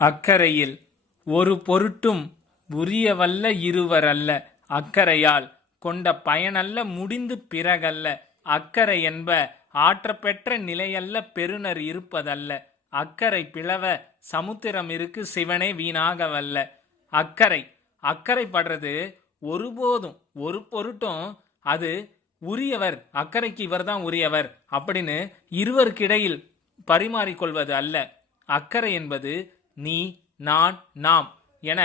அக்கரையில் ஒரு பொருட்டும் உரியவல்ல இருவரல்ல அக்கரையால் கொண்ட பயனல்ல முடிந்து பிறகல்ல அக்கரை என்ப ஆற்றப்பெற்ற நிலையல்ல பெருநர் இருப்பதல்ல அக்கரை பிளவ சமுத்திரம் இருக்கு சிவனே வீணாகவல்ல. அக்கறை அக்கறைப்படுறது ஒருபோதும் ஒரு பொருட்டும் அது உரியவர் அக்கறைக்கு இவர் தான் உரியவர் அப்படின்னு இருவருக்கிடையில் பரிமாறிக்கொள்வது அல்ல. அக்கறை என்பது நீ நான் நாம் என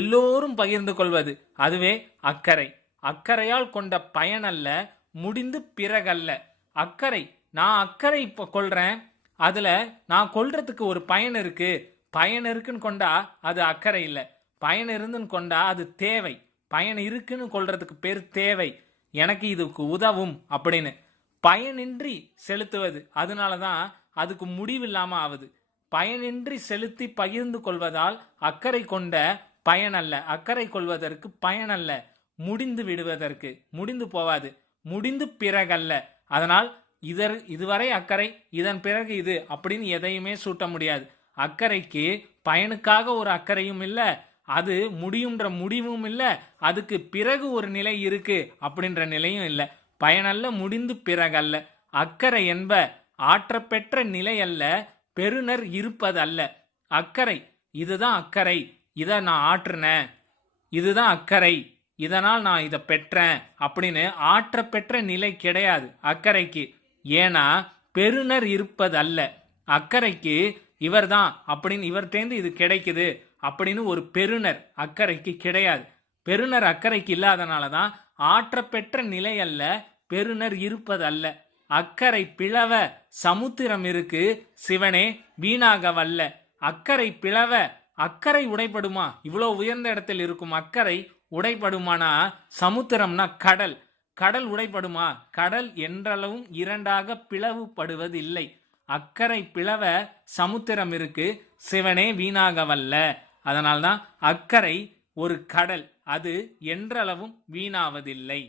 எல்லோரும் பகிர்ந்து கொள்வது, அதுவே அக்கறை. அக்கறையால் கொண்ட பயனல்ல முடிந்து பிறகல்ல. அக்கறை நான் அக்கறை இப்போ கொள்றேன், அதுல நான் கொள்றதுக்கு ஒரு பயன் இருக்கு, பயன் இருக்குன்னு கொண்டா அது அக்கறை இல்லை. பயன் இருந்துன்னு கொண்டா அது தேவை. பயன் இருக்குன்னு கொள்றதுக்கு பேர் தேவை. எனக்கு இதுக்கு உதவும் அப்படின்னு பயனின்றி செலுத்துவது, அதனாலதான் அதுக்கு முடிவில்லாம ஆகுது. பயனின்றி செலுத்தி பகிர்ந்து கொள்வதால் அக்கறை கொண்ட பயனல்ல. அக்கறை கொள்வதற்கு பயனல்ல, முடிந்து விடுவதற்கு. முடிந்து போவாது, முடிந்து பிறகல்ல. அதனால் இதுவரை அக்கறை, இதன் பிறகு இது அப்படின்னு எதையுமே சூட்ட முடியாது. அக்கறைக்கு பயனுக்காக ஒரு அக்கறையும் இல்லை, அது முடியுன்ற முடிவும் இல்லை, அதுக்கு பிறகு ஒரு நிலை இருக்கு அப்படின்ற நிலையும் இல்லை. பயனல்ல முடிந்து பிறகல்ல. அக்கறை என்ப ஆற்றப்பெற்ற நிலை அல்ல, பெருநர் இருப்பதல்ல. அக்கறை இதுதான் அக்கறை, இதை நான் ஆற்றுனேன், இதுதான் அக்கறை, இதனால் நான் இதை பெற்றேன் அப்படின்னு ஆற்றப்பெற்ற நிலை கிடையாது அக்கறைக்கு. ஏன்னா பெருநர் இருப்பதல்ல. அக்கறைக்கு இவர் தான் அப்படின்னு இவர்கிட்டேருந்து இது கிடைக்குது அப்படின்னு ஒரு பெருநர் அக்கறைக்கு கிடையாது. பெருநர் அக்கறைக்கு இல்லாதனால தான் ஆற்றப்பெற்ற நிலை அல்ல, பெருநர் இருப்பதல்ல. அக்கறை பிளவ சமுத்திரம் இருக்கு சிவனே வீணாகவல்ல. அக்கறை பிளவ அக்கறை உடைப்படுமா? இவ்வளோ உயர்ந்த இடத்தில் இருக்கும் அக்கறை உடைப்படுமானா? சமுத்திரம்னா கடல், கடல் உடைப்படுமா? கடல் என்றளவும் இரண்டாக பிளவுபடுவதில்லை. அக்கறை பிளவ சமுத்திரம் இருக்கு சிவனே வீணாகவல்ல. அதனால்தான் அக்கறை ஒரு கடல், அது என்றளவும் வீணாவதில்லை.